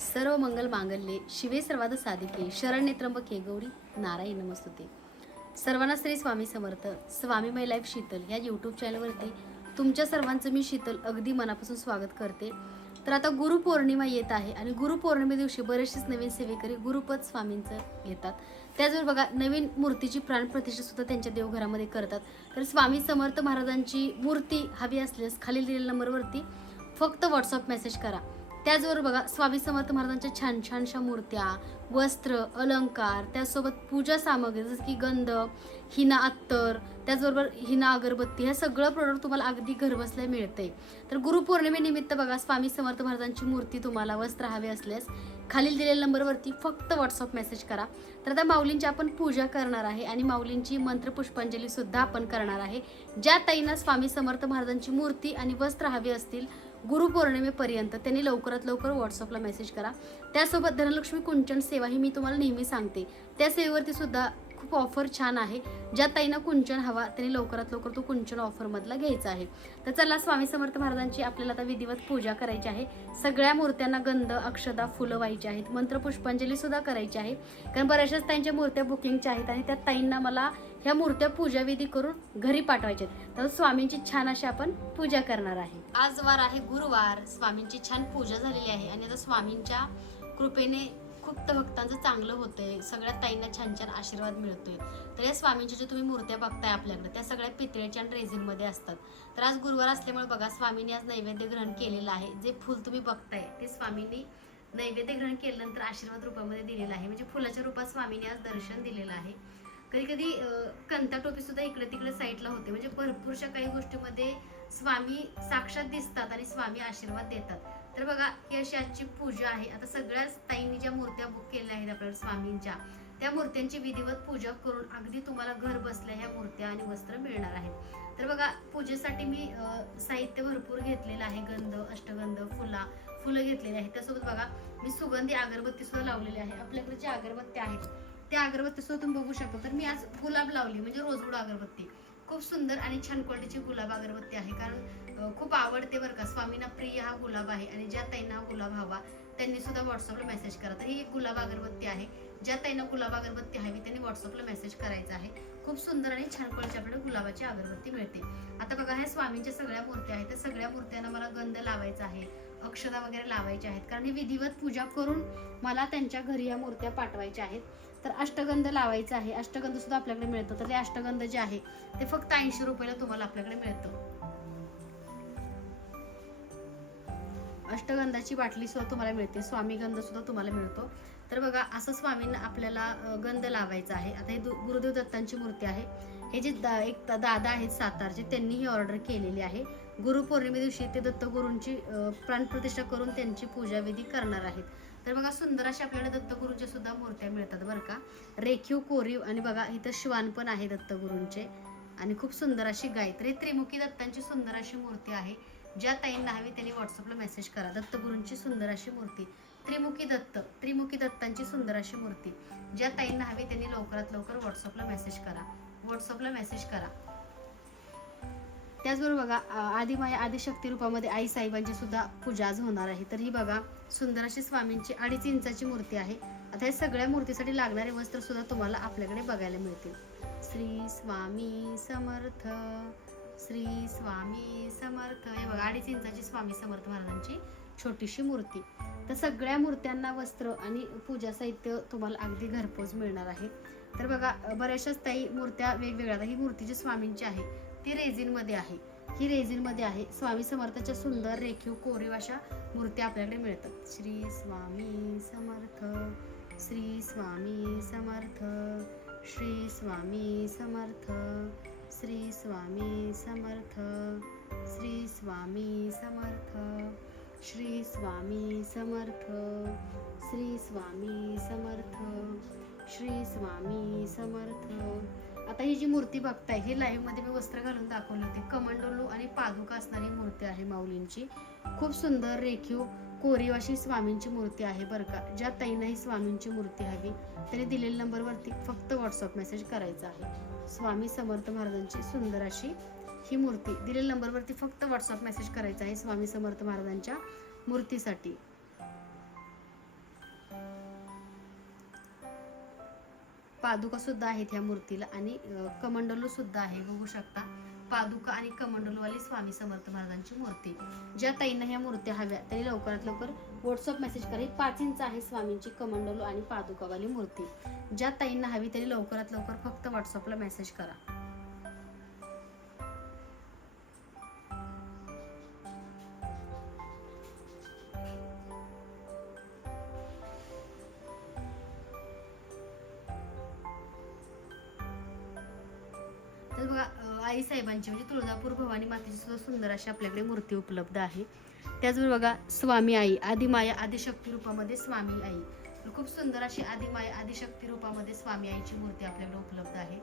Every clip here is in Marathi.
सर्व मंगल मांगल्ये शिवे सर्वाद साधिके शरण्य त्र्यंबके गौरी नारायण नमस्तुते. सर्वांना श्री स्वामी समर्थ. स्वामी माय लाईफ शीतल या यूट्यूब चॅनलवरती तुमच्या सर्वांचं मी शीतल अगदी मनापासून स्वागत करते. तर आता गुरुपौर्णिमा येत आहे आणि गुरुपौर्णिमे दिवशी बरेचसेच नवीन सेवेकरी गुरुपद स्वामींचं घेतात. त्याचबरोबर बघा नवीन मूर्तीची प्राणप्रतिष्ठा सुद्धा त्यांच्या देवघरामध्ये करतात. तर स्वामी समर्थ महाराजांची मूर्ती हवी असल्यास खालील दिलेल्या नंबरवरती फक्त व्हॉट्सअप मेसेज करा. त्याचबरोबर बघा स्वामी समर्थ महाराजांच्या छान छानशा मूर्त्या वस्त्र अलंकार त्यासोबत पूजा सामग्री जसं की गंध हिना अत्तर त्याचबरोबर हिना अगरबत्ती हे सगळं प्रोडक्ट तुम्हाला अगदी घरबसल्या मिळते तर गुरुपौर्णिमेनिमित्त बघा स्वामी समर्थ महाराजांची मूर्ती तुम्हाला वस्त्र हवे असल्यास खालील दिलेल्या नंबरवरती फक्त व्हॉट्सअप मेसेज करा. तर आता माऊलींची आपण पूजा करणार आहे आणि माऊलींची मंत्रपुष्पांजलीसुद्धा आपण करणार आहे. ज्या ताईंना स्वामी समर्थ महाराजांची मूर्ती आणि वस्त्र हवी असतील गुरुपौर्णिमेपर्यंत त्यांनी लवकरात लवकर व्हॉट्सअपला मेसेज करा. त्यासोबत धनलक्ष्मी कुंचन सेवा ही मी तुम्हाला नेहमी सांगते. त्या सेवेवरती सुद्धा खूप ऑफर छान आहे. ज्या ताईंना कुंचन हवा त्यांनी लवकरात लवकर तो कुंचन ऑफरमधला घ्यायचा आहे. तर चला स्वामी समर्थ महाराजांची आपल्याला आता विधिवत पूजा करायची आहे. सगळ्या मूर्त्यांना गंध अक्षदा फुलं व्हायची आहेत. मंत्रपुष्पांजली सुद्धा करायची आहे. कारण बऱ्याचशाच ताईंच्या मूर्त्या बुकिंगच्या आहेत आणि त्या ताईंना मला ह्या मूर्त्या पूजाविधी करून घरी पाठवायच्या आहेत. तर स्वामींची छान अशी आपण पूजा करणार आहे. आज वार आहे गुरुवार. स्वामींची छान पूजा झालेली आहे. आणि आता स्वामींच्या कृपेने खूप भक्तांचं चांगलं होतंय सगळ्या ताईंना छान छान आशीर्वाद मिळतोय. तर या स्वामींच्या ज्या तुम्ही मूर्त्या बघताय आपल्याकडे त्या सगळ्या पितळेच्या आणि रेझिनमध्ये असतात. तर आज गुरुवार असल्यामुळे बघा स्वामींनी आज नैवेद्य ग्रहण केलेलं आहे. जे फुल तुम्ही बघताय ते स्वामींनी नैवेद्य ग्रहण केल्यानंतर आशीर्वाद रूपामध्ये दिलेलं आहे. म्हणजे फुलाच्या रूपात स्वामींनी आज दर्शन दिलेलं आहे. कधी कधी कंता टोपी सुद्धा इकडे तिकडे साईडला होते. म्हणजे भरपूरशा काही गोष्टीमध्ये स्वामी साक्षात दिसतात आणि स्वामी आशीर्वाद देतात. तर बघा ही अशी आजची पूजा आहे. आता सगळ्याच ताईंनी ज्या मूर्त्या बुक केल्या आहेत आपल्याला स्वामींच्या त्या मूर्त्यांची विधिवत पूजा करून अगदी तुम्हाला घर बसल्या ह्या मूर्त्या आणि वस्त्र मिळणार आहेत. तर बघा पूजेसाठी मी साहित्य भरपूर घेतलेलं आहे. गंध अष्टगंध फुला फुलं घेतलेली आहेत. त्यासोबत बघा मी सुगंधी अगरबत्ती सुद्धा लावलेली आहे. आपल्याकडे ज्या अगरबत्त्या आहेत त्या अगरबत्ती सुद्धा तुम्ही बघू शकता. तर मी आज गुलाब लावली म्हणजे रोजवूड अगरबत्ती. खूप सुंदर आणि छान क्वालिटीची गुलाब अगरबत्ती आहे. कारण खूप आवडते बरं का. स्वामींना प्रिय हा गुलाब आहे आणि ज्या ताईंना हा गुलाब हवा त्यांनी सुद्धा व्हॉट्सअपला मेसेज करा. तर ही एक गुलाब अगरबत्ती आहे. ज्या ताईंना गुलाब अगरबत्ती हवी त्यांनी व्हॉट्सअपला मेसेज करायचा आहे. खूप सुंदर आणि छान क्वालिटी आपल्याला गुलाबाची अगरबत्ती मिळते. आता बघा ह्या स्वामींच्या सगळ्या मूर्त्या आहेत. त्या सगळ्या मूर्त्यांना मला गंध लावायचा आहे अक्षता वगैरे लावायच्या आहेत. कारण ही विधिवत पूजा करून मला त्यांच्या घरी या मूर्त्या पाठवायच्या आहेत. तर अष्टगंध लावायचं आहे. अष्टगंध सुद्धा आपल्याकडे मिळतं. तर ते अष्टगंध जे आहे ते फक्त ऐंशी रुपयाला तुम्हाला आपल्याकडे मिळतं. अष्टगंधाची बाटली सुद्धा तुम्हाला मिळते. स्वामी गंध सुद्धा तुम्हाला मिळतो. तर बघा असं स्वामींना आपल्याला गंध लावायचा आहे. आता हे दु- गुरुदेव दत्तांची मूर्ती आहे. हे जे दा- एक दादा आहेत सातारचे त्यांनी ही ऑर्डर केलेली आहे. गुरुपौर्णिमे दिवशी ते दत्तगुरूंची प्राणप्रतिष्ठा करून त्यांची पूजाविधी करणार आहेत. तर बघा सुंदर अशा आपल्याला दत्तगुरूंच्या सुद्धा मूर्त्या मिळतात बरं का. रेखीव कोरीव आणि बघा इथं श्वान पण आहे दत्तगुरूंचे. आणि खूप सुंदर अशी गायत्री. त्रिमुखी दत्तांची सुंदर अशी मूर्ती आहे. ज्या ताईंना हवी त्यांनी व्हॉट्सअपला मेसेज करा. दत्तगुरूंची सुंदर अशी मूर्ती. त्रिमुखी दत्त. त्रिमुखी दत्तांची सुंदर अशी मूर्ती. ज्या ताईंना हवी त्यांनी लवकरात लवकर व्हॉट्सअपला मेसेज करा. व्हॉट्सअपला मेसेज करा. त्याचबरोबर बघा आदिमाया आदिशक्ती रूपामध्ये आई साहेबांची सुद्धा पूजा आज होणार आहे. तर ही बघा सुंदर अशी स्वामींची अडीच इंचाची मूर्ती आहे. आता या सगळ्या मूर्तीसाठी लागणारे वस्त्र सुद्धा तुम्हाला आपल्याकडे बघायला मिळतील. श्री स्वामी समर्थ. श्री स्वामी समर्थ. हे बघा अडीच इंचाची स्वामी समर्थ महाराजांची छोटीशी मूर्ती. तर सगळ्या मूर्त्यांना वस्त्र आणि पूजा साहित्य तुम्हाला अगदी घरपोच मिळणार आहे. तर बघा बऱ्याचशाच ताई मूर्त्या वेगवेगळ्या ही मूर्ती जी स्वामींची आहे ती रेझिनमध्ये आहे. ही रेझिनमध्ये आहे. स्वामी समर्थाच्या सुंदर रेखीव कोरीव अशा मूर्त्या आपल्याकडे मिळतात. श्री स्वामी समर्थ श्री स्वामी समर्थ श्री स्वामी समर्थ. श्री स्वामी समर्थ श्री स्वामी समर्थ श्री स्वामी समर्थ श्री स्वामी समर्थ श्री स्वामी समर्थ. आता ही जी मूर्ती बघताय ही लाईव्हमध्ये मी वस्त्र घालून दाखवली होती. कमंडोलू आणि पादुका असणारी मूर्ती आहे माऊलींची. खूप सुंदर रेखीव कोरीव अशी स्वामींची मूर्ती आहे बरं का. ज्या ताईनाही स्वामींची मूर्ती हवी त्यांनी दिलेल्या नंबरवरती फक्त व्हॉट्सअप मेसेज करायचा आहे. स्वामी समर्थ महाराजांची सुंदर अशी ही मूर्ती. दिलेल्या नंबरवरती फक्त व्हॉट्सअप मेसेज करायचा आहे स्वामी समर्थ महाराजांच्या मूर्तीसाठी. पादुका सुद्धा आहेत ह्या मूर्तीला आणि कमंडलू सुद्धा आहे. बघू शकता. पादुका आणि कमंडलवाली स्वामी समर्थ महाराजांची मूर्ती. ज्या ताईंना ह्या मूर्त्या हव्या तरी लवकरात लवकर व्हॉट्सअप मेसेज करा. ही पाच इंच आहे स्वामींची कमंडलू आणि पादुकावाली मूर्ती. ज्या ताईंना हवी तरी लवकरात लवकर फक्त व्हॉट्सअपला मेसेज करा. आईसाहेबांची आई साहेबांची म्हणजे तुळजापूर भवानी मातेची सुद्धा सुंदर अशी आपल्याकडे मूर्ती उपलब्ध आहे. त्याचबरोबर बघा स्वामी आई आदिमाया आदिशक्ती रूपामध्ये स्वामी आई. खूप सुंदर अशी आदिमाया आदिशक्ती रूपामध्ये स्वामी आईची मूर्ती आपल्याकडे उपलब्ध आहे.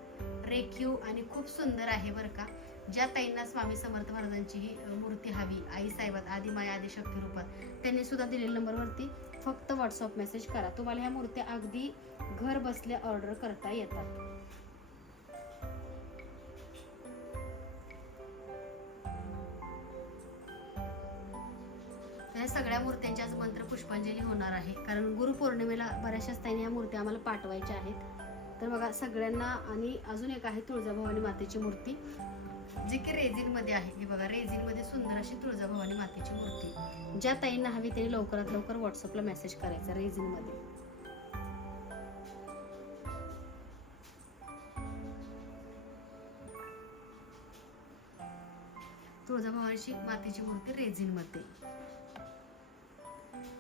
रेखीव आणि खूप सुंदर आहे बरं का. ज्या ताईंना स्वामी समर्थ महाराजांची ही मूर्ती हवी आई साहेबात आदिमाया आदिशक्ती रूपात त्यांनी सुद्धा दिलेल्या नंबरवरती फक्त व्हॉट्सअप मेसेज करा. तुम्हाला ह्या मूर्त्या अगदी घर बसल्या ऑर्डर करता येतात. या सगळ्या मूर्त्यांची आज मंत्र पुष्पांजली होणार आहे. कारण गुरुपौर्णिमेला बऱ्याचशा स्थानी या मूर्त्या आम्हाला पाठवायच्या आहेत. तर बघा सगळ्यांना आणि अजून एक आहे तुळजाभवानी मातेची मूर्ती. जी की रेझिनमध्ये आहे. ही बघा रेझिनमध्ये सुंदर अशी तुळजाभवानी मातेची मूर्ती. ज्या ताईंना हवी त्यांनी लवकरात लवकर व्हॉट्सअपला मेसेज करायचा रेझिनमध्ये. तुळजाभवानीची मातेची मूर्ती रेझिनमध्ये.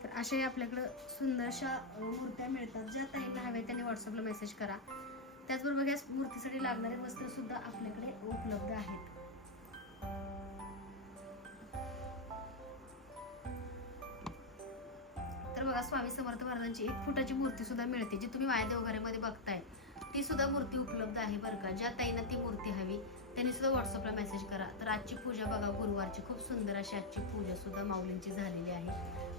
तर अशाही आपल्याकडं सुंदरशा मूर्त्या मिळतात. ज्या ताईंना हव्या त्यांनी व्हॉट्सअपला मेसेज करा. त्याचबरोबर या मूर्तीसाठी लागणारे वस्त्रसुद्धा आपल्याकडे उपलब्ध आहेत. तर बघा स्वामी समर्थ महाराजांची एक फुटाची मूर्ती सुद्धा मिळते जी तुम्ही वायादेव वगैरे मध्ये बघताय. ती सुद्धा मूर्ती उपलब्ध आहे बरं का. ज्या ताईंना ती मूर्ती हवी त्यांनी सुद्धा व्हॉट्सअपला मेसेज करा. तर आजची पूजा बघा गुरुवारची. खूप सुंदर अशी आजची पूजा सुद्धा माऊलींची झालेली आहे.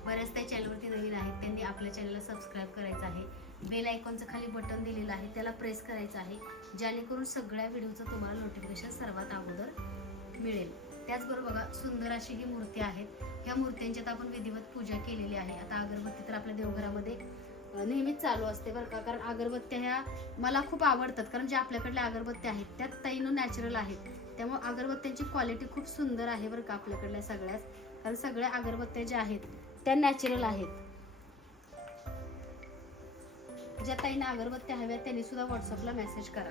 बऱ्याच त्या चॅनलवरती नवीन आहेत. त्यांनी आपल्या चॅनलला सबस्क्राईब करायचं आहे. बेल आयकॉनचं खाली बटन दिलेलं आहे. त्याला प्रेस करायचं आहे. जेणेकरून सगळ्या व्हिडिओचं तुम्हाला नोटिफिकेशन सर्वात अगोदर मिळेल. त्याचबरोबर बघा सुंदर अशी ही मूर्ती आहेत. ह्या मूर्त्यांच्यात आपण विधिवत पूजा केलेली आहे. आता अगरबत्ती तर आपल्या देवघरामध्ये अ, नेहमीच चालू असते बरं का. कारण अगरबत्त्या ह्या मला खूप आवडतात. कारण ज्या आपल्याकडल्या अगरबत्त्या आहेत त्या तैनो नॅचरल आहेत. त्यामुळे अगरबत्त्यांची क्वालिटी खूप सुंदर आहे बरं का आपल्याकडल्या सगळ्याच कारण सगळ्या अगरबत्त्या ज्या आहेत त्या नॅचरल आहेत. ज्या ताईंना अगरबत्त्या हव्या त्यांनी सुद्धा व्हॉट्सअपला मेसेज करा.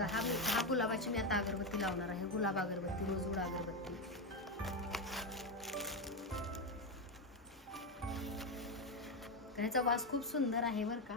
बघा हा हा गुलाबाची मी आता अगरबत्ती लावणार आहे. गुलाब अगरबत्ती रोजूड अगरबत्ती. तर ह्याचा वास खूप सुंदर आहे बर का.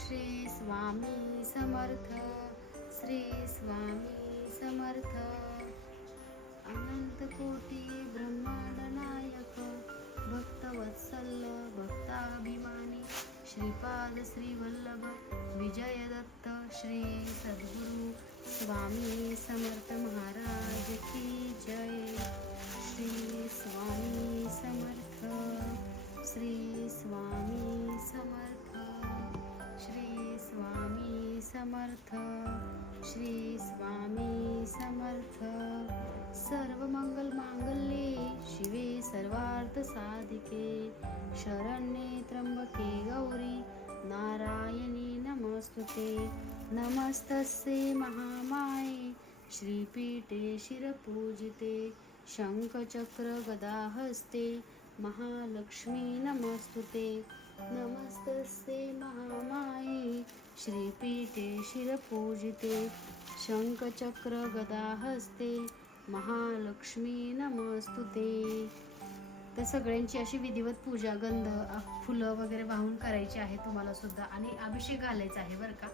श्री स्वामी समर्थ श्री स्वामी समर्थ. अनंत कोटी ब्रह्मांड नायक भक्तवत्सल भक्ताभिमानी श्रीपाद श्रीवल्लभ विजयदत्त श्री सद्गुरु स्वामी समर्थ महाराज की जय. श्री स्वामी समर्थ श्री स्वामी समर्थ. श्री स्वामी समर्थ श्री स्वामी समर्थ. सर्व मंगल मांगल्ये शिवे सर्वार्थ साधिके. शरण्ये त्र्यंबके गौरी नारायणी नमस्तुते. नमस्तस्ये महामाये श्रीपीठे शिरपूजिते. शङ्खचक्रगदाहस्ते हस्ते महालक्ष्मी नमस्तुते. नमस्तस्ते महामाये श्रीपीठे शिरपूजिते. शङ्खचक्रगदाहस्ते महालक्ष्मी नमस्तु ते तर सगळ्यांची अशी विधिवत पूजा गंध फुलं वगैरे वाहून करायची आहे तुम्हाला सुद्धा आणि अभिषेक घालायचा आहे बरं का?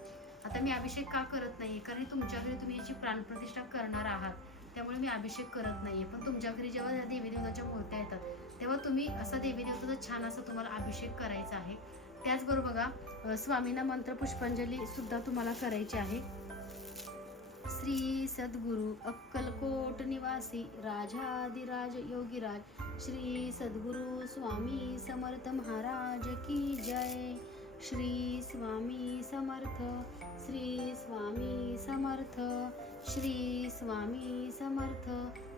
आता मी अभिषेक का करत नाही कारण तुमच्या घरी तुम्ही याची प्राणप्रतिष्ठा करणार आहात. त्यामुळे मी अभिषेक करत नाहीये. पण तुमच्या घरी जेव्हा देवीदेवताच्या देवी देवताच्या मूर्त्या येतात तेव्हा तुम्ही असा देवी देवताचा छान असा तुम्हाला अभिषेक करायचा आहे. त्याचबरोबर बघा स्वामींना मंत्र पुष्पांजली सुद्धा तुम्हाला करायची आहे. श्री सद्गुरु अक्कलकोट निवासी राजाधिराज योगीराज श्री सद्गुरु स्वामी समर्थ महाराज की जय. श्री स्वामी समर्थ श्री स्वामी समर्थ श्री स्वामी समर्थ.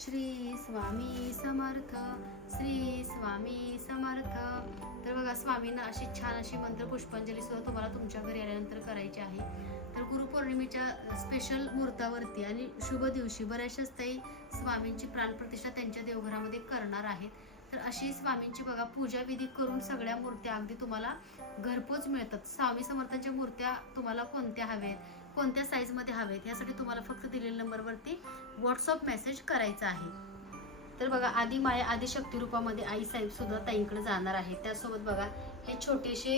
श्री स्वामी समर्थ श्री स्वामी समर्थ. तर बघा स्वामींना अशी छान अशी मंत्र पुष्पांजली सुद्धा तुम्हाला तुमच्या घरी आल्यानंतर करायची आहे. तर गुरुपौर्णिमेच्या स्पेशल मुहूर्तावरती आणि शुभ दिवशी बऱ्याचशाच ताई स्वामींची प्राणप्रतिष्ठा त्यांच्या देवघरामध्ये करणार आहेत. तर अशी स्वामींची बघा पूजा विधी करून सगळ्या मूर्त्या अगदी तुम्हाला घरपोच मिळतात. स्वामी समर्थांच्या मूर्त्या तुम्हाला कोणत्या हव्यात? कोणत्या साईजमध्ये हवेत यासाठी तुम्हाला फक्त दिलेल्या नंबरवरती व्हॉट्सअप मेसेज करायचा आहे. तर बघा आदी माया आदी शक्ती रूपामध्ये आई साहेब सुद्धा ताईंकडे जाणार आहे त्यासोबत बघा हे छोटेसे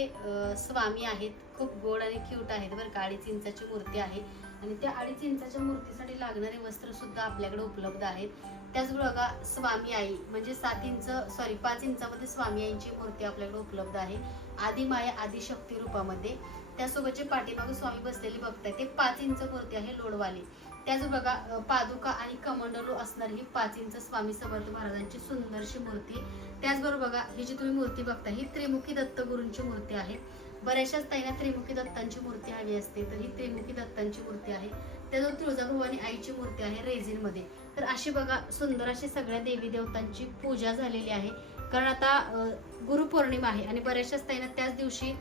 स्वामी आहेत. खूप गोड आणि क्यूट आहेत बरं का. अडीच इंचाची मूर्ती आहे. आणि त्या अडीच इंचाच्या मूर्तीसाठी लागणारे वस्त्र सुद्धा आपल्याकडे उपलब्ध आहेत. त्याचबरोबर बघा स्वामी आई म्हणजे सात इंच सॉरी पाच इंचामध्ये स्वामी आईंची मूर्ती आपल्याकडे उपलब्ध आहे. आदी माया आदी शक्ती रूपामध्ये त्यासोबतचे पाठीमागे स्वामी बसलेले बघताय ते पाच इंच मूर्ती आहे लोडवाली त्याच बघा पादुका आणि कमंडलू असणारी ही पाच इंच स्वामी समर्थ महाराजांची सुंदरशी मूर्ती. त्याचबरोबर बघा ही जी तुम्ही मूर्ती बघता ही त्रिमुखी दत्तगुरूंची मूर्ती आहे. बऱ्याचशाच ताईंना त्रिमुखी दत्तांची मूर्ती हवी असते तर ही त्रिमुखी दत्तांची मूर्ती आहे. त्याजवळ तुळजाभवानी आईची मूर्ती आहे रेझिनमध्ये. तर अशी बघा सुंदर अशी सगळ्या देवी देवतांची पूजा झालेली आहे. कारण आता गुरुपौर्णिमा आहे आणि बऱ्याचशाच ताईला त्याच दिवशी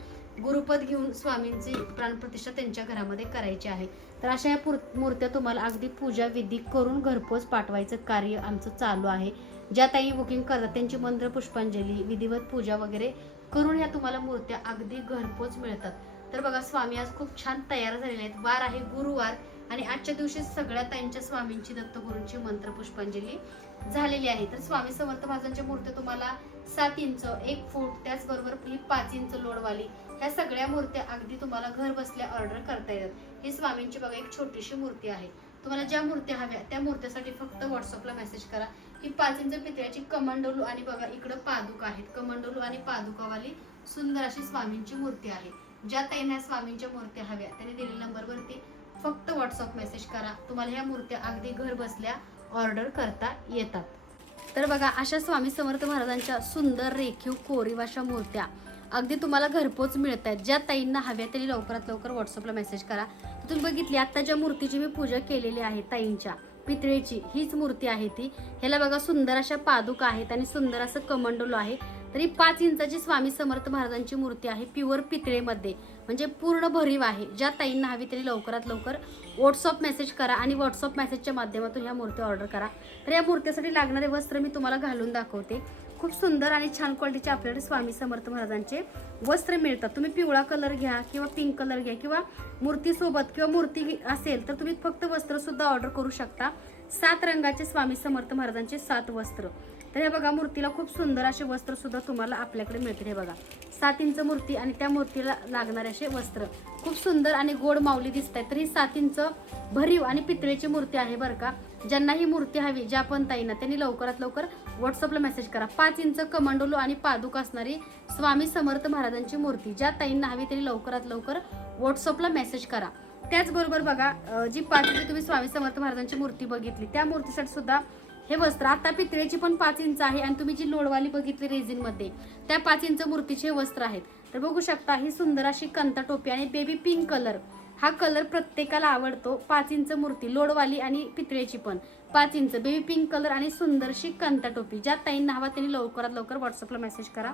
गुरुपद घेऊन स्वामींची प्राणप्रतिष्ठा त्यांच्या घरामध्ये करायची आहे. तर अशा या मूर्त्या तुम्हाला अगदी पूजा विधी करून घरपोच पाठवायचं कार्य आमचं चालू आहे. ज्या ताई बुकिंग करतात त्यांची मंत्र पुष्पांजली विधिवत पूजा वगैरे करून ह्या तुम्हाला मूर्त्या अगदी घरपोच मिळतात. तर बघा स्वामी आज खूप छान तयार झालेले आहेत. वार आहे गुरुवार आणि आजच्या दिवशी सगळ्या ताईंच्या स्वामींची दत्तगुरूंची मंत्र पुष्पांजली झालेली आहे. तर स्वामी समर्थ महाराजांच्या मूर्त्या तुम्हाला सात इंच एक फूट त्याचबरोबर ही पाच इंच लोडवाली ह्या सगळ्या मूर्त्या अगदी तुम्हाला घर बसल्या ऑर्डर करता येतात. ही स्वामींची बघा एक छोटीशी मूर्ती आहे. तुम्हाला ज्या मूर्त्या हव्या त्या मूर्त्यासाठी फक्त व्हॉट्सअपला मेसेज करा. ही पाच इंच पितळ्याची कमंडोलू आणि बघा इकडं पादुका आहेत. कमंडोलू आणि पादुकावाली सुंदर अशी स्वामींची मूर्ती आहे. ज्या ताईंना स्वामींच्या मूर्त्या हव्या त्यांनी दिलेल्या नंबरवरती फक्त व्हॉट्सअप मेसेज करा. तुम्हाला ह्या मूर्त्या अगदी घर बसल्या ऑर्डर करता येतात. तर बघा अशा स्वामी समर्थ महाराजांच्या सुंदर रेखीव कोरीव अशा मूर्त्या अगदी तुम्हाला घरपोच मिळत आहेत ज्या ताईंना हव्या तरी लवकरात लवकर व्हॉट्सअपला मेसेज करा. तुम्ही बघितली आत्ता ज्या मूर्तीची मी पूजा केलेली आहे ताईंच्या पितळेची हीच मूर्ती आहे ती. ह्याला बघा सुंदर अशा पादुका आहेत आणि सुंदर असं कमंडलो आहे. तरी पाच इंचाची स्वामी समर्थ महाराजांची मूर्ती आहे प्युअर पितळेमध्ये. म्हणजे पूर्ण भरीव आहे. ज्या ताईंना हवी तरी लवकरात लवकर व्हॉट्सअप मेसेज करा आणि व्हॉट्सअप मेसेजच्या माध्यमातून ह्या मूर्ती ऑर्डर करा. तर या मूर्तीसाठी लागणारे वस्त्र मी तुम्हाला घालून दाखवते. खूप सुंदर आणि छान क्वालिटीचे आपल्याकडे स्वामी समर्थ महाराजांचे वस्त्र मिळतात. तुम्ही पिवळा कलर घ्या किंवा पिंक कलर घ्या किंवा मूर्तीसोबत किंवा मूर्ती असेल तर तुम्ही फक्त वस्त्र सुद्धा ऑर्डर करू शकता. सात रंगाचे स्वामी समर्थ महाराजांचे सात वस्त्र. तर हे बघा मूर्तीला खूप सुंदर असे वस्त्र सुद्धा तुम्हाला आपल्याकडे मिळतील. हे बघा. सात इंच मूर्ती आणि त्या मूर्तीला लागणारे असे वस्त्र. खूप सुंदर आणि गोड माऊली दिसत आहेत तर ही सात इंच भरीव आणि पितळेची मूर्ती आहे बरं का. ज्यांना ही मूर्ती हवी ज्या पण ताईंना त्यांनी लवकरात लवकर व्हॉट्सअपला मेसेज करा. पाच इंच कमंडोलो आणि पादुक असणारी स्वामी समर्थ महाराजांची मूर्ती. ज्या ताईंना हवी त्यांनी लवकरात लवकर व्हॉट्सअपला मेसेज करा. त्याचबरोबर बघा जी पाच तुम्ही स्वामी समर्थ महाराजांची मूर्ती बघितली त्या मूर्तीसाठी सुद्धा हे वस्त्र आता पितळेची पण पाच इंच आहे आणि तुम्ही जी लोडवाली बघितली रेझिनमध्ये त्या पाच इंच मूर्तीचे हे वस्त्र आहेत. तर बघू शकता ही सुंदर अशी कंता टोपी आणि बेबी पिंक कलर हा कलर प्रत्येकाला आवडतो पाच इंच मूर्ती लोडवाली आणि पितळेची पण. पाच इंच बेबी पिंक कलर आणि सुंदरशी कंता टोपी. ज्या ताईंना हवा त्यांनी लवकरात लवकर व्हॉट्सअपला मेसेज करा.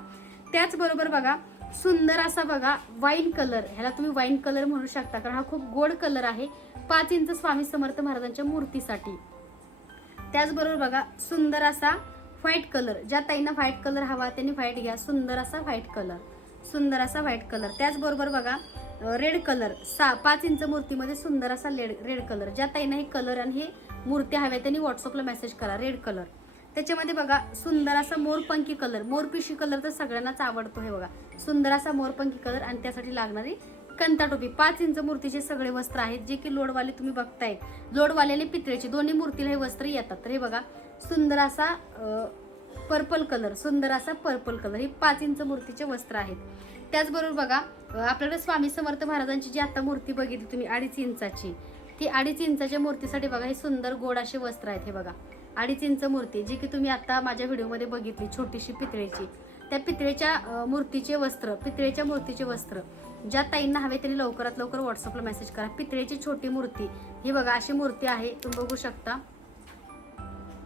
त्याचबरोबर बघा सुंदर असा बघा वाईन कलर ह्याला तुम्ही वाईन कलर म्हणू शकता कारण हा खूप गोड कलर आहे. पाच इंच स्वामी समर्थ महाराजांच्या मूर्तीसाठी. त्याचबरोबर बघा सुंदर असा व्हाईट कलर ज्या ताईंना व्हाईट कलर हवा त्यांनी व्हाईट घ्या. सुंदर असा व्हाईट कलर सुंदर असा व्हाईट कलर त्याचबरोबर बघा रेड कलर सा पाच इंच मूर्तीमध्ये सुंदर असा लेड रेड कलर ज्या ताईंना हे कलर आणि हे मूर्ती हव्या त्यांनी व्हॉट्सअपला मेसेज करा. रेड कलर त्याच्यामध्ये बघा सुंदर असा मोरपंखी कलर मोरपिशी कलर तर सगळ्यांनाच आवडतो हे बघा. सुंदर असा मोरपंखी कलर आणि त्यासाठी लागणारी कंता टोपी पाच इंच मूर्तीचे सगळे वस्त्र आहेत जे की लोडवाले तुम्ही बघताय. लोडवाले आणि पितळेचे. दोन्ही मूर्तीला हे वस्त्र येतात तर हे बघा. सुंदर असा पर्पल कलर सुंदर असा पर्पल कलर हे पाच इंच मूर्तीचे वस्त्र आहेत. त्याचबरोबर बघा आपल्याकडे स्वामी समर्थ महाराजांची जी आता मूर्ती बघितली तुम्ही अडीच इंचाची. ती अडीच इंचाच्या मूर्तीसाठी बघा हे सुंदर गोड असे वस्त्र आहेत हे बघा. अडीच इंच मूर्ती जी की तुम्ही आता माझ्या व्हिडिओमध्ये बघितली छोटीशी पितळेची. त्या पितळेच्या मूर्तीचे वस्त्र पितळेच्या मूर्तीचे वस्त्र. ज्या ताईंना हवे त्यांनी लवकरात लवकर व्हॉट्सअपला मेसेज करा. पितळेची छोटी मूर्ती. ही बघा अशी मूर्ती आहे. तुम्ही बघू शकता.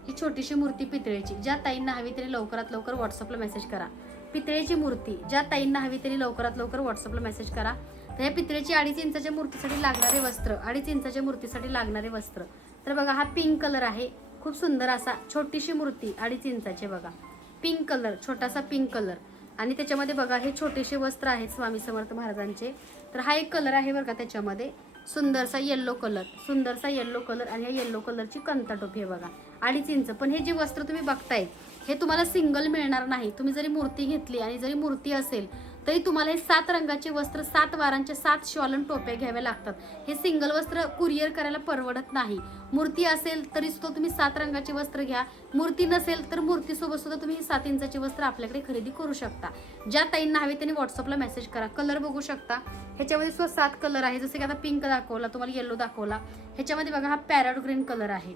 ही छोटीशी मूर्ती पितळेची. ज्या ताईंना हवी त्यांनी लवकरात लवकर व्हॉट्सअपला मेसेज करा. पितळेची मूर्ती. ज्या ताईंना हवी त्यांनी लवकरात लवकर व्हॉट्सअपला मेसेज करा. तर या पितळेची अडीच इंचाच्या मूर्तीसाठी लागणारे वस्त्र अडीच इंचाच्या मूर्तीसाठी लागणारे वस्त्र. तर बघा हा पिंक कलर आहे. खूप सुंदर असा छोटीशी मूर्ती अडीच इंचाची बघा. पिंक कलर छोटासा पिंक कलर आणि त्याच्यामध्ये बघा हे छोटेसे वस्त्र आहेत स्वामी समर्थ महाराजांचे. तर हा एक कलर आहे बरं का त्याच्यामध्ये. सुंदरसा येल्लो कलर सुंदरसा येल्लो कलर आणि ह्या येल्लो कलरची कंता टोपी आहे बघा. अडीच इंच. पण हे जे वस्त्र तुम्ही बघताय हे तुम्हाला सिंगल मिळणार नाही. तुम्ही जरी मूर्ती घेतली आणि जरी मूर्ती असेल तरी तुम्हाला हे सात रंगाचे वस्त्र सात वारांचे सात शॉलन टोप्या घ्याव्या लागतात. हे सिंगल वस्त्र कुरिअर करायला परवडत नाही. मूर्ती असेल तरी सुद्धा तुम्ही सात रंगाचे वस्त्र घ्या. मूर्ती नसेल तर मूर्तीसोबत सुद्धा तुम्ही हे सात इंचाचे वस्त्र आपल्याकडे खरेदी करू शकता. ज्या ताईंना हवे त्यांनी व्हॉट्सअपला मेसेज करा. कलर बघू शकता. ह्याच्यामध्ये सुद्धा सात कलर आहे. जसे की आता पिंक दाखवला तुम्हाला येलो दाखवला. ह्याच्यामध्ये बघा हा पॅरॉट ग्रीन कलर आहे.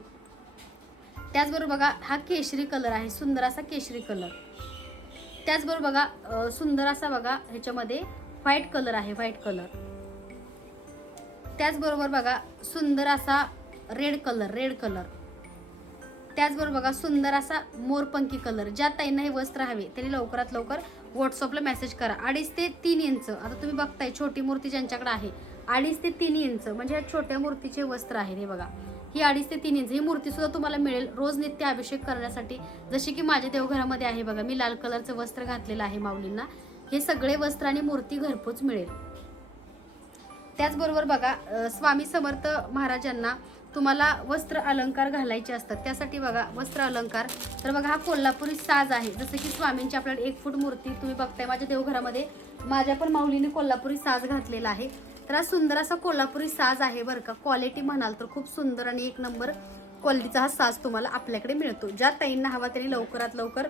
त्याचबरोबर बघा हा केशरी कलर आहे. सुंदर असा केशरी कलर त्याचबरोबर बघा सुंदर असा बघा ह्याच्यामध्ये व्हाईट कलर आहे व्हाईट कलर त्याचबरोबर बघा सुंदर असा रेड कलर रेड कलर त्याचबरोबर बघा सुंदर असा मोरपंखी कलर ज्या ताईंना हे वस्त्र हवे त्यांनी लवकरात लवकर व्हॉट्सअपला मेसेज करा. अडीच ते तीन इंच. आता तुम्ही बघताय छोटी मूर्ती ज्यांच्याकडे आहे अडीच ते तीन इंच. म्हणजे ह्या छोट्या मूर्तीचे वस्त्र आहे हे बघा. ही अडीच ते तीन इंच ही मूर्ती सुद्धा तुम्हाला मिळेल रोज नित्य अभिषेक करण्यासाठी. जशी की माझ्या देवघरामध्ये आहे बघा मी लाल कलरचं वस्त्र घातलेलं आहे माऊलींना. हे सगळे वस्त्र आणि मूर्ती घरपोच मिळेल. त्याचबरोबर बघा स्वामी समर्थ महाराजांना तुम्हाला वस्त्र अलंकार घालायचे असतात. त्यासाठी बघा वस्त्र अलंकार. तर बघा हा कोल्हापुरी साज आहे. जसं की स्वामींची आपल्याला एक फूट मूर्ती तुम्ही बघताय. माझ्या देवघरामध्ये माझ्या पण माऊलीने कोल्हापुरी साज घातलेला आहे. तर हा सुंदर असा कोल्हापुरी साज आहे बरं का. क्वालिटी म्हणाल तर खूप सुंदर आणि एक नंबर क्वालिटीचा हा साज तुम्हाला आपल्याकडे मिळतो. ज्या ताईंना हवा त्यांनी लवकरात लवकर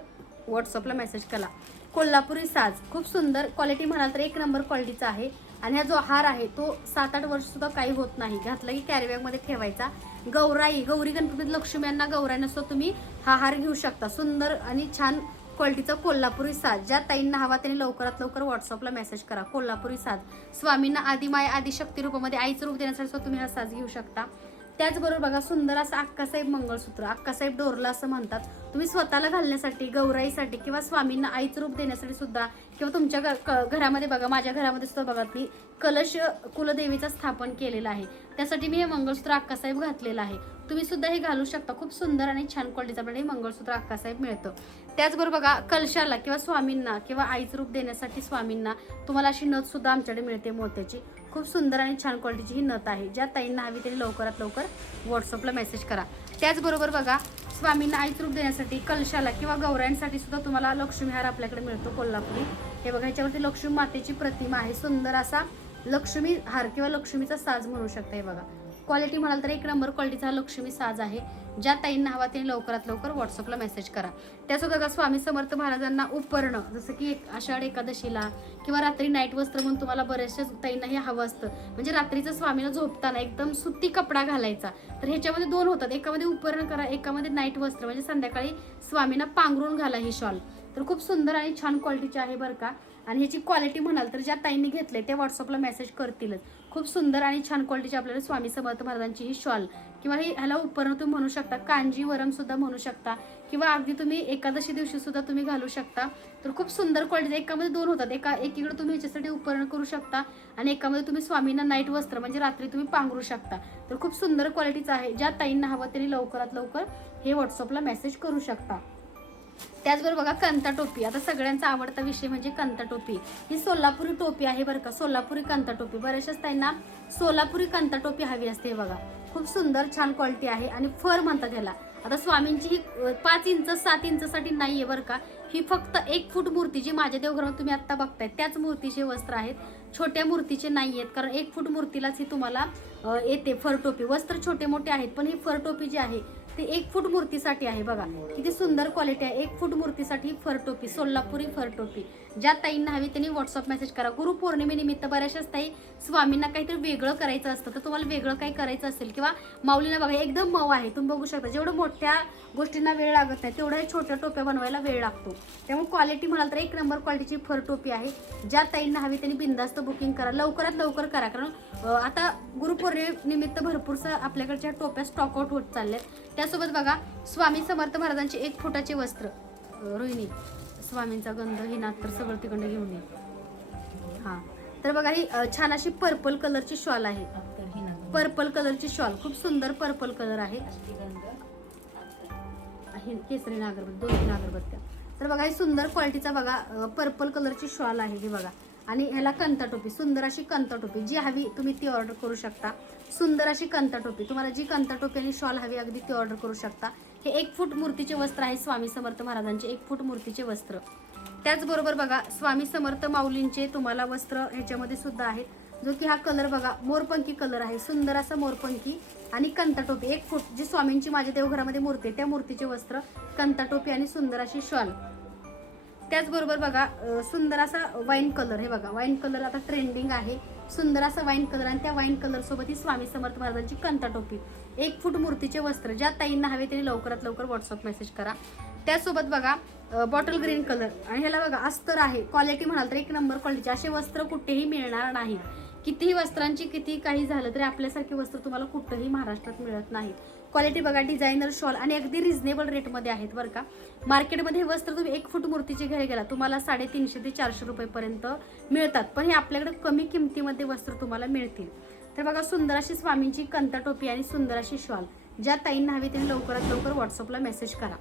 व्हॉट्सअपला मेसेज करा. कोल्हापुरी साज खूप सुंदर क्वालिटी म्हणाल तर एक नंबर क्वालिटीचा आहे. आणि हा जो हार आहे तो सात आठ वर्ष सुद्धा काही होत नाही. घातला की कॅरीबॅगमध्ये ठेवायचा. गौराई गौरी गणपती लक्ष्मी यांना गौराईनं सुद्धा तुम्ही हा हार घेऊ शकता. सुंदर आणि छान क्वालिटीचा कोल्हापुरी साज. ज्या ताईंना हवा त्यांनी लवकरात लवकर व्हॉट्सअपला मेसेज करा. कोल्हापुरी साज. स्वामींना आदिमाय आदिशक्ती रूपामध्ये आईचं रूप देण्यासाठी सुद्धा तुम्ही हा साज घेऊ शकता. त्याचबरोबर बघा सुंदर असं अक्कासाहेब मंगळसूत्र. अक्कासाहेब डोरला असं म्हणतात. तुम्ही स्वतःला घालण्यासाठी गौराईसाठी किंवा स्वामींना आईचं रूप देण्यासाठी सुद्धा किंवा तुमच्या घ- क- घरामध्ये बघा माझ्या घरामध्ये सुद्धा बघा ती कलश कुलदेवीचं स्थापन केलेलं आहे. त्यासाठी मी हे मंगळसूत्र अक्कासाहेब घातलेलं आहे. तुम्ही सुद्धा हे घालू शकता. खूप सुंदर आणि छान क्वालिटीचं आपल्याला हे मंगळसूत्र अक्कासाहेब मिळतं. त्याचबरोबर बघा कलशाला किंवा स्वामींना किंवा आईचं रूप देण्यासाठी स्वामींना तुम्हाला अशी नथ सुद्धा आमच्याकडे मिळते मोत्याची. खूप सुंदर आणि छान क्वालिटीची ही नथ आहे. ज्या ताईंना हवी तरी लवकरात लवकर व्हॉट्सअपला मेसेज करा. त्याचबरोबर बघा स्वामींना आईच रूप देण्यासाठी कलशाला किंवा गौऱ्यांसाठी सुद्धा तुम्हाला लक्ष्मी हार आपल्याकडे मिळतो कोल्हापुरी. हे बघा ह्याच्यावरती लक्ष्मी मातेची प्रतिमा आहे. सुंदर असा लक्ष्मी हार किंवा लक्ष्मीचा साज म्हणू शकता हे बघा. क्वालिटी म्हणाल तर एक नंबर क्वालिटीचा लक्ष्मी साज आहे. ज्या ताईंना हवा त्यांनी लवकरात लवकर व्हॉट्सअपला मेसेज करा. त्यासोबत स्वामी समर्थ महाराजांना उपरणं जसं की एक आषाढ एकादशीला किंवा रात्री नाईट वस्त्र म्हणून तुम्हाला बऱ्याचशा ताईंना हे हवं असतं. म्हणजे रात्रीचं स्वामीला झोपताना एकदम सुती कपडा घालायचा. तर ह्याच्यामध्ये दोन होतात. एकामध्ये उपरण करा एकामध्ये नाईट वस्त्र. म्हणजे संध्याकाळी स्वामींना पांघरून घाला ही शॉल तर खूप सुंदर आणि छान क्वालिटीची आहे बरं का. आणि ह्याची क्वालिटी म्हणाल तर ज्या ताईंनी घेतले ते व्हॉट्सअपला मेसेज करतीलच. खूप सुंदर आणि छान क्वालिटीची आपल्याला स्वामी समर्थ महाराजांची ही शॉल किंवा ही ह्याला उपरण तुम्ही म्हणू शकता कांजीवरम सुद्धा म्हणू शकता किंवा अगदी तुम्ही एकादशी दिवशी सुद्धा तुम्ही घालू शकता. तर खूप सुंदर क्वालिटी एकामध्ये दोन होतात एका एकीकडे तुम्ही ह्याच्यासाठी उपकरण करू शकता आणि एकामध्ये तुम्ही स्वामींना नाईट वस्त्र म्हणजे रात्री तुम्ही पांघरू शकता. तर खूप सुंदर क्वालिटीचं आहे ज्या ताईंना हवं त्यांनी लवकरात लवकर हे व्हॉट्सअपला मेसेज करू शकता. त्याचबरोबर बघा कंता टोपी. आता सगळ्यांचा आवडता विषय म्हणजे कंता टोपी. ही सोलापुरी टोपी आहे बरं का. सोलापुरी कंता टोपी. बऱ्याचशाच त्यांना सोलापुरी कंता टोपी हवी असते बघा. खूप सुंदर छान क्वालिटी आहे आणि फर म्हणतात ह्याला आता स्वामींची ही पाच इंच सात इंचसाठी नाही आहे बरं का. ही फक्त एक फूट मूर्ती जी माझ्या देवघरात तुम्ही आत्ता बघताय त्याच मूर्तीचे वस्त्र आहेत. छोट्या मूर्तीचे नाही आहेत कारण एक फूट मूर्तीलाच ही तुम्हाला येते फर टोपी. वस्त्र छोटे मोठे आहेत पण ही फर टोपी जी आहे ती एक फूट मूर्तीसाठी आहे बघा. किती सुंदर क्वालिटी आहे. एक फूट मूर्तीसाठी ही फर टोपी सोलापुरी फर टोपी. ज्या ताईंना हवी त्यांनी व्हॉट्सअप मेसेज करा. गुरुपौर्णिमेनिमित्त बऱ्याचशाच ताई स्वामींना काहीतरी वेगळं करायचं असतं तर तुम्हाला वेगळं काही करायचं असेल किंवा माऊलीला बघा एकदम मऊ आहे. तुम्ही बघू शकता. जेवढं मोठ्या गोष्टींना वेळ लागत नाही तेवढ्या छोट्या टोप्या बनवायला वेळ लागतो. त्यामुळे क्वालिटी म्हणाल तर एक नंबर क्वालिटीची फर टोपी आहे. ज्या ताईंना हवी त्यांनी बिंदास्त बुकिंग करा. लवकरात लवकर करा. कारण आता गुरुपौर्णिमेनिमित्त भरपूरसं आपल्याकडच्या टोप्या स्टॉकआउट होत होत चालल्यात. त्यासोबत बघा स्वामी समर्थ महाराजांचे एक फुटाचे वस्त्र. रोहिणी स्वामींचा गंध ही नात तर सगळं तिकडं घेऊन ये. हा. तर बघा ही छान अशी पर्पल कलरची शॉल आहे. पर्पल कलरची शॉल खूप सुंदर पर्पल कलर आहे. केसरी अगरबत्ती दोन तीन अगरबत्त्या तर बघा ही सुंदर क्वालिटीचा बघा पर्पल कलरची शॉल आहे ही बघा. आणि ह्याला कंता टोपी सुंदर अशी कंता टोपी जी हवी तुम्ही ती ऑर्डर करू शकता. सुंदर अशी कंता टोपी तुम्हाला जी कंता टोपी आणि शॉल हवी अगदी ती ऑर्डर करू शकता. हे एक फूट मूर्तीचे वस्त्र आहे स्वामी समर्थ महाराजांचे एक फूट मूर्तीचे वस्त्र. त्याचबरोबर बघा स्वामी समर्थ माऊलींचे तुम्हाला वस्त्र ह्याच्यामध्ये सुद्धा आहेत. जो की हा कलर बघा मोरपंखी कलर आहे. सुंदर असा मोरपंखी आणि कंता टोपी एक फूट जी स्वामींची माझ्या देवघरामध्ये मूर्ती आहे त्या मूर्तीचे वस्त्र कंता टोपी आणि सुंदर अशी शॉल त्याचबरोबर बघा सुंदर असा वाईन कलर हे बघा. वाईन कलर आता ट्रेंडिंग आहे. सुंदर असा वाईन कलर आणि त्या वाईन कलर सोबत ही स्वामी समर्थ महाराजांची कंता टोपी एक फूट मूर्तीचे वस्त्र. ज्या ताईंना हवे त्यांनी लवकरात लवकर व्हॉट्सअप मेसेज करा. त्यासोबत बघा बॉटल ग्रीन कलर आणि ह्याला बघा अस्तर आहे. क्वालिटी म्हणाल तर एक नंबर क्वालिटीचे असे वस्त्र कुठेही मिळणार नाही. कितीही वस्त्रांची किती काही झालं तरी आपल्यासारखे वस्त्र तुम्हाला कुठंही महाराष्ट्रात मिळत नाहीत. क्वालिटी बघा डिझायनर शॉल आणि अगदी रिझनेबल रेटमध्ये आहेत बरं का. मार्केटमध्ये हे वस्त्र तुम्ही एक फूट मूर्तीचे घ्यायला गेला तुम्हाला साडेतीनशे ते चारशे रुपयेपर्यंत मिळतात. पण हे आपल्याकडे कमी किमतीमध्ये वस्त्र तुम्हाला मिळतील. तर बघा सुंदर अशी स्वामींची कंता टोपी आणि सुंदर अशी शॉल ज्या ताईंना हवी त्यांनी लवकरात लवकर व्हॉट्सअपला मेसेज करा.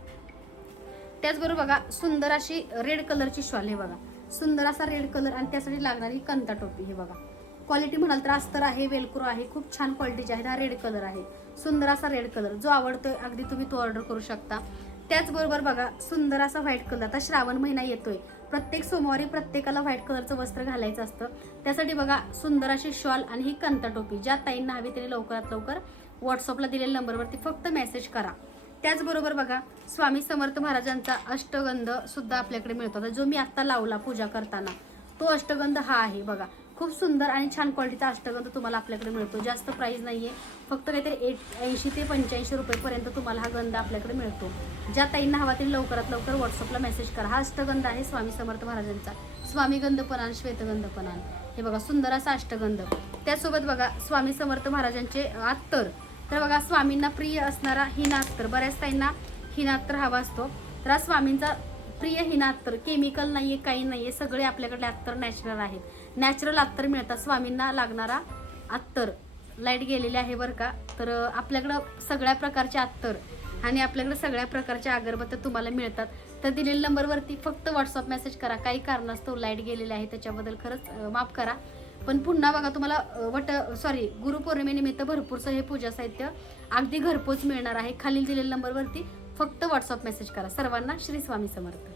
त्याचबरोबर बघा सुंदर अशी रेड कलरची शॉल हे बघा. सुंदर असा रेड कलर आणि त्यासाठी लागणारी कंता टोपी हे बघा. क्वालिटी म्हणाल तर अस्तर आहे वेलक्रो आहे खूप छान क्वालिटीचे आहे हा रेड कलर आहे. सुंदर असा रेड कलर जो आवडतोय अगदी तुम्ही तो ऑर्डर करू शकता. त्याचबरोबर बघा सुंदर असा व्हाईट कलर आता श्रावण महिना येतोय. प्रत्येक सोमवारी प्रत्येकाला व्हाईट कलरचं वस्त्र घालायचं असतं. त्यासाठी बघा सुंदर अशी शॉल आणि ही कंता टोपी ज्या ताईंना हवी त्यांनी लवकरात लवकर व्हॉट्सअपला दिलेल्या नंबरवरती फक्त मेसेज करा. त्याचबरोबर बघा स्वामी समर्थ महाराजांचा अष्टगंध सुद्धा आपल्याकडे मिळतो. आता जो मी आता लावला पूजा करताना तो अष्टगंध हा आहे बघा. खूप सुंदर आणि छान क्वालिटीचा अष्टगंध तुम्हाला आपल्याकडे मिळतो. जास्त प्राईज नाही आहे फक्त काहीतरी एट ऐंशी ते पंच्याऐंशी रुपयेपर्यंत तुम्हाला हा गंध आपल्याकडे मिळतो. ज्या ताईंना हवा त्यांनी लवकरात लवकर व्हॉट्सअपला मेसेज करा. हा अष्टगंध आहे स्वामी समर्थ महाराजांचा. स्वामी गंधपणान श्वेतगंधपणान. हे बघा सुंदर असा अष्टगंध. त्यासोबत बघा स्वामी समर्थ महाराजांचे अत्तर. तर बघा स्वामींना प्रिय असणारा हिनात्तर. बऱ्याच ताईंना हिनात्तर हवा असतो. तर हा स्वामींचा प्रिय हिनात्तर. केमिकल नाही आहे काही नाही आहे सगळे आपल्याकडले अत्तर नॅचरल आहेत. नॅचरल अत्तर मिळतात. स्वामींना लागणारा अत्तर. लाइट गेलेली आहे बरं का? तर आपल्याकडं सगळ्या प्रकारचे अत्तर आणि आपल्याकडे सगळ्या प्रकारच्या अगरबत्त्या तुम्हाला मिळतात. तर दिलेल्या नंबरवरती फक्त व्हॉट्सअप मेसेज करा. काही कारणास्तव लाइट गेलेली आहे त्याच्याबद्दल खरंच माफ करा. पण पुन्हा बघा तुम्हाला वट सॉरी गुरुपौर्णिमेनिमित्त भरपूरसं हे पूजा साहित्य अगदी घरपोच मिळणार आहे. खालील दिलेल्या नंबरवरती फक्त व्हॉट्सअप मेसेज करा. सर्वांना श्री स्वामी समर्थ.